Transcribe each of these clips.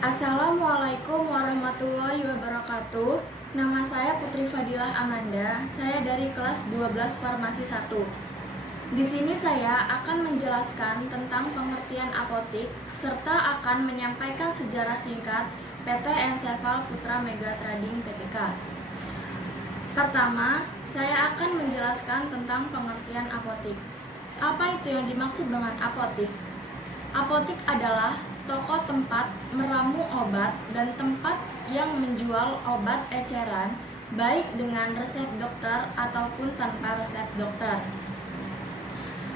Assalamualaikum warahmatullahi wabarakatuh. Nama saya Putri Fadilah Amanda. Saya dari kelas 12 Farmasi 1. Di sini saya akan menjelaskan tentang pengertian apotik serta akan menyampaikan sejarah singkat PT Ensephal Putra Mega Trading Tbk. Pertama, saya akan menjelaskan tentang pengertian apotik. Apa itu yang dimaksud dengan apotik? Apotik adalah toko tempat meramu obat dan tempat yang menjual obat eceran baik dengan resep dokter ataupun tanpa resep dokter.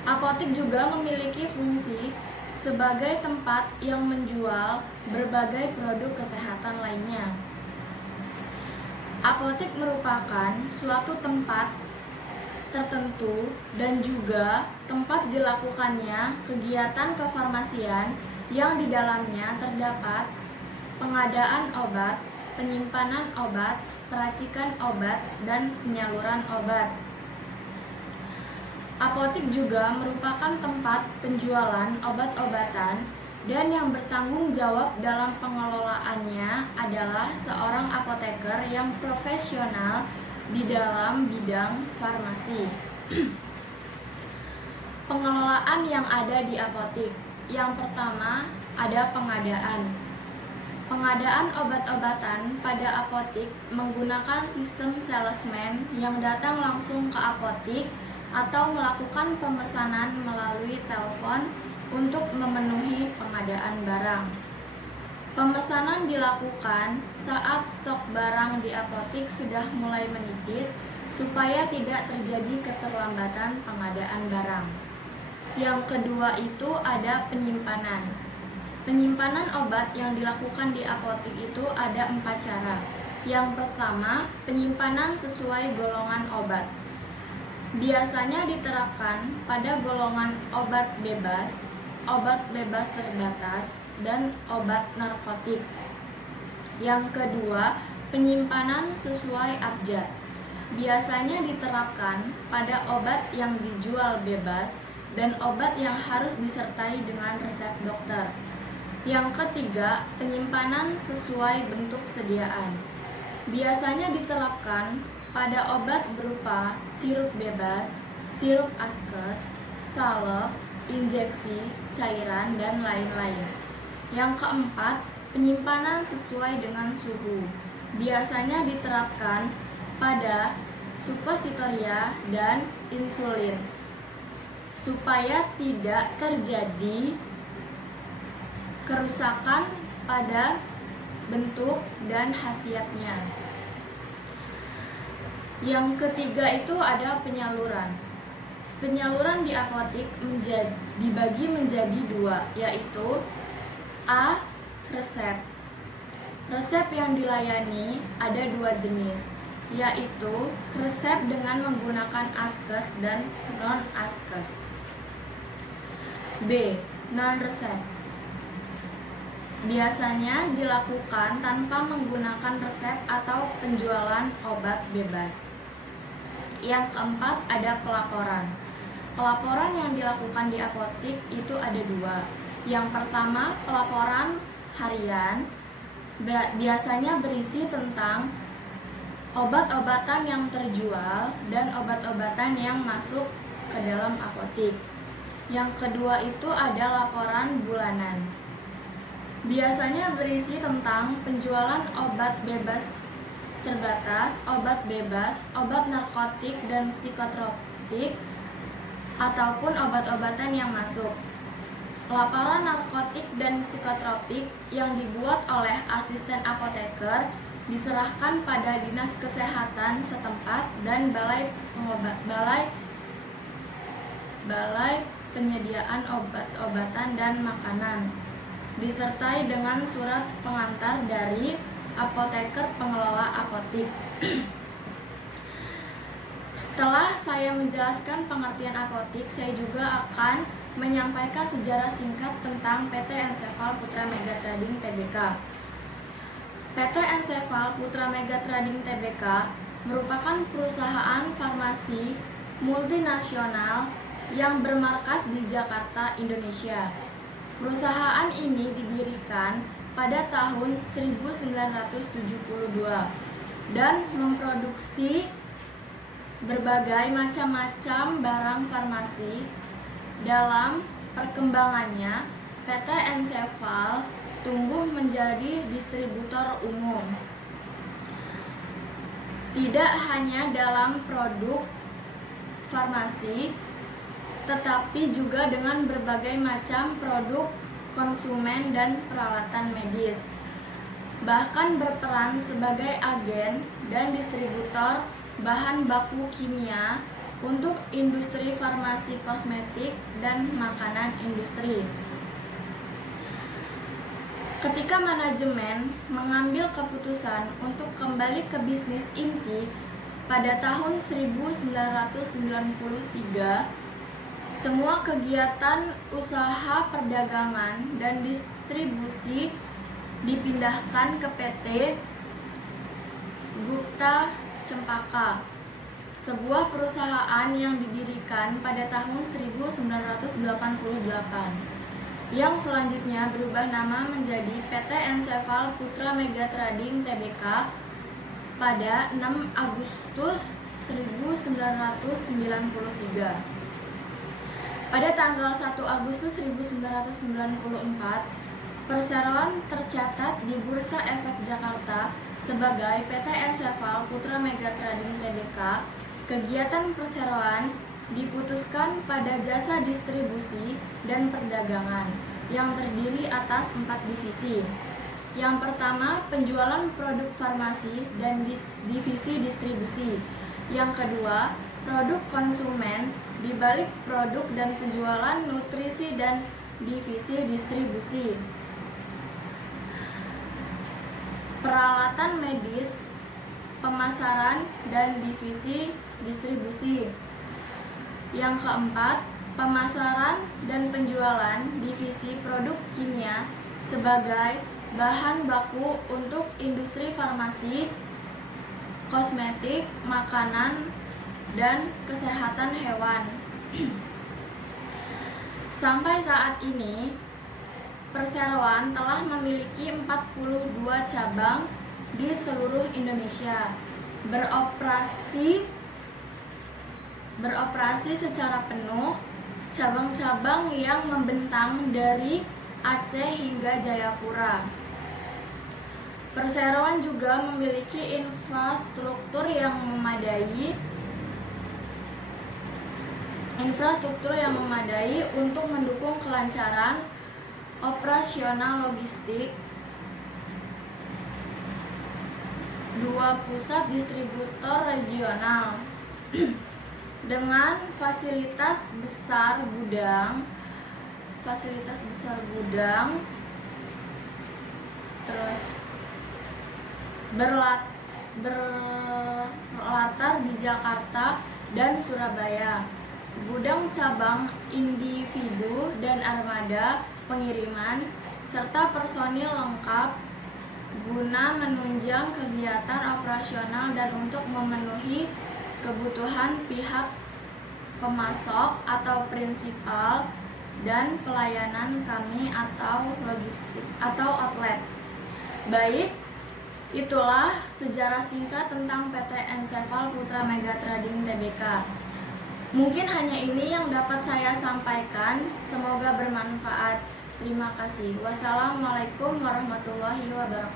Apotik juga memiliki fungsi sebagai tempat yang menjual berbagai produk kesehatan lainnya. Apotik merupakan suatu tempat tertentu dan juga tempat dilakukannya kegiatan kefarmasian yang di dalamnya terdapat pengadaan obat, penyimpanan obat, peracikan obat, dan penyaluran obat. Apotik juga merupakan tempat penjualan obat-obatan dan yang bertanggung jawab dalam pengelolaannya adalah seorang apoteker yang profesional di dalam bidang farmasi. Pengelolaan yang ada di apotik. Yang pertama, ada pengadaan. Pengadaan obat-obatan pada apotik menggunakan sistem salesman yang datang langsung ke apotik atau melakukan pemesanan melalui telepon untuk memenuhi pengadaan barang. Pemesanan dilakukan saat stok barang di apotik sudah mulai menipis supaya tidak terjadi keterlambatan pengadaan barang. Yang kedua itu ada penyimpanan. Penyimpanan obat yang dilakukan di apotik itu ada 4 cara. Yang pertama, penyimpanan sesuai golongan obat. Biasanya diterapkan pada golongan obat bebas terbatas, dan obat narkotik. Yang kedua, penyimpanan sesuai abjad. Biasanya diterapkan pada obat yang dijual bebas dan obat yang harus disertai dengan resep dokter. Yang ketiga, penyimpanan sesuai bentuk sediaan. Biasanya diterapkan pada obat berupa sirup bebas, sirup askes, salep, injeksi, cairan, dan lain-lain. Yang keempat, penyimpanan sesuai dengan suhu. Biasanya diterapkan pada suppositoria dan insulin supaya tidak terjadi kerusakan pada bentuk dan khasiatnya. Yang ketiga itu ada penyaluran. Penyaluran di apotik dibagi menjadi 2, yaitu A. Resep. Resep yang dilayani ada 2 jenis, yaitu resep dengan menggunakan askes dan non-askes. B. Non-resep. Biasanya dilakukan tanpa menggunakan resep atau penjualan obat bebas. Yang keempat ada pelaporan. Pelaporan yang dilakukan di apotik itu ada 2. Yang pertama, pelaporan harian biasanya berisi tentang obat-obatan yang terjual dan obat-obatan yang masuk ke dalam apotik. Yang kedua itu ada laporan bulanan. Biasanya berisi tentang penjualan obat bebas terbatas, obat bebas, obat narkotik dan psikotropik, ataupun obat-obatan yang masuk. Laporan narkotik dan psikotropik yang dibuat oleh asisten apoteker diserahkan pada Dinas Kesehatan setempat dan Balai Penyediaan Obat-obatan dan Makanan, disertai dengan surat pengantar dari apoteker pengelola apotik. Setelah saya menjelaskan pengertian apotik, saya juga akan menyampaikan sejarah singkat tentang PT Ensephal Putra Mega Trading Tbk. PT Ensephal Putra Mega Trading Tbk merupakan perusahaan farmasi multinasional yang bermarkas di Jakarta, Indonesia. Perusahaan ini didirikan pada tahun 1972 dan memproduksi berbagai macam-macam barang farmasi. Dalam perkembangannya, PT Ensephal tumbuh menjadi distributor umum, tidak hanya dalam produk farmasi, tetapi juga dengan berbagai macam produk konsumen dan peralatan medis. Bahkan berperan sebagai agen dan distributor bahan baku kimia untuk industri farmasi, kosmetik, dan makanan industri. Ketika manajemen mengambil keputusan untuk kembali ke bisnis inti pada tahun 1993, semua kegiatan usaha perdagangan dan distribusi dipindahkan ke PT Gupta Cempaka, sebuah perusahaan yang didirikan pada tahun 1988, yang selanjutnya berubah nama menjadi PT Ensephal Putra Mega Trading Tbk pada 6 Agustus 1993. Pada tanggal 1 Agustus 1994, Perseroan tercatat di Bursa Efek Jakarta sebagai PT Ensephal Putra Mega Trading Tbk. Kegiatan perseroan diputuskan pada jasa distribusi dan perdagangan yang terdiri atas 4 divisi. Yang pertama, penjualan produk farmasi dan divisi distribusi. Yang kedua, produk konsumen di balik produk dan penjualan nutrisi dan divisi distribusi. Peralatan medis, pemasaran, dan divisi distribusi. Yang keempat, pemasaran dan penjualan divisi produk kimia sebagai bahan baku untuk industri farmasi, kosmetik, makanan, dan kesehatan hewan. Sampai saat ini, Perseroan telah memiliki 42 cabang di seluruh Indonesia, beroperasi secara penuh. Cabang-cabang yang membentang dari Aceh hingga Jayapura. Perseroan juga memiliki infrastruktur yang memadai untuk mendukung kelancaran operasional logistik 2 pusat distributor regional dengan fasilitas besar gudang, terus berlatar di Jakarta dan Surabaya, gudang cabang individu dan armada pengiriman, serta personil lengkap guna menunjang kegiatan operasional dan untuk memenuhi kebutuhan pihak pemasok atau prinsipal dan pelayanan kami atau logistik atau outlet. Baik, itulah sejarah singkat tentang PT Ensephal Putra Mega Trading Tbk. Mungkin hanya ini yang dapat saya sampaikan. Semoga bermanfaat. Terima kasih. Wassalamualaikum warahmatullahi wabarakatuh.